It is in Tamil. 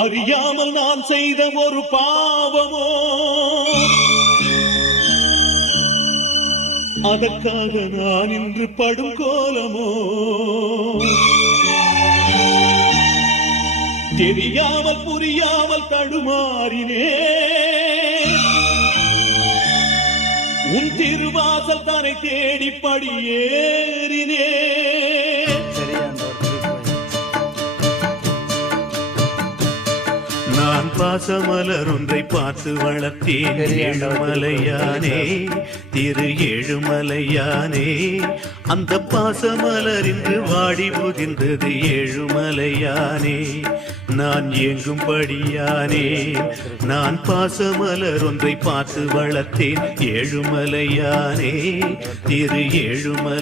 அறியாமல் நான் செய்த ஒரு பாவமோ, அதற்காக நான் இன்று படும் கோலமோ, தெரியாமல் புரியாமல் தடுமாறினே, உன் திருவாசல் தானே தேடி படியேறினே. நான் பாசமலர் ஒன்றை பார்த்து வளர்த்தேன் ஏழுமலையானே, திரு ஏழுமலையானே. அந்த பாசமலர் இன்று வாடி முதிர்ந்தது ஏழுமலையானே. நான் எங்கும்படியானே, நான் பாசமலர் ஒன்றை பார்த்து வளர்த்தேன் ஏழுமலையானே, திரு ஏழுமலை.